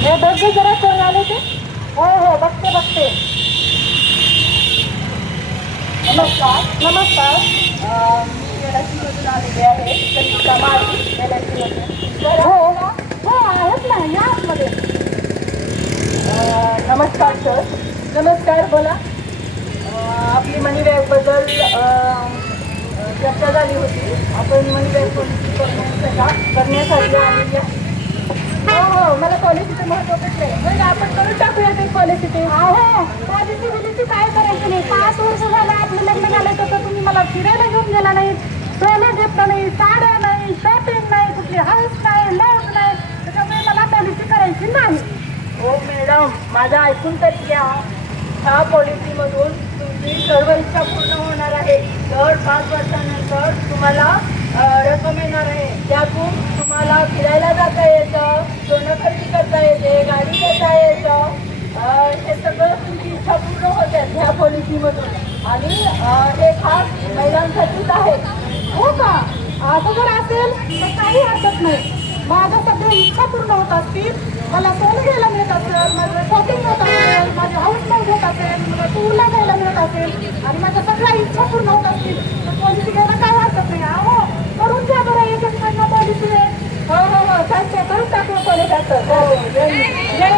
हे बघ जरा कोण आले ते. हो हो बघते बघते. नमस्कार नमस्कार. मी एलआयसीमधून आलेले आहे संगीता माळी एलआयसीमधून हो. हो आहेत ना या आतमध्ये. नमस्कार सर नमस्कार बोला. आपली मनी बॅगबद्दल चर्चा झाली होती. आपण मनी बॅग पॉलिसी करण्यासाठी करण्यासाठी. हो हो मला पॉलिसीचं महत्त्व म्हणजे आपण करून टाकूया ते पॉलिसी आहे पॉलिसी बिलिसी काय करायचं नाही. पाच वर्ष झालं आपलं लग्न झालं तर तुम्ही मला फिरायला घेऊन गेला नाही. सोनं घेतलं नाही साड्या नाही शॉपिंग नाही कुठली हाऊस नाही लॉस नाही. त्याच्यामुळे मला पॉलिसी करायची नाही. हो मॅडम माझं ऐकून तरी घ्या. ह्या पॉलिसीमधून तुमची सर्व इच्छा पूर्ण होणार आहे. दर पाच वर्षानंतर तुम्हाला रक्कम येणार आहे. त्यातून तुम्हाला फिरायला जाता येतं सोनं खरेदी करता येते गाडी घेता येतं. हे सगळं तुमची इच्छा पूर्ण होते ह्या पॉलिसीमधून. आणि हे खास महिलांसाठीच आहे. हो का? अगोदर असेल तर काही हरकत नाही. माझ्या सगळ्या इच्छा पूर्ण होत असतील मला सोनं घ्यायला मिळत असेल माझं शॉपिंग होत असेल माझे हाऊस लाईफ होत असेल मला टूरला घ्यायला मिळत असेल आणि माझ्या सगळ्या इच्छा पूर्ण होत असतील तर पॉलिसी घ्यायला 走到我们的领地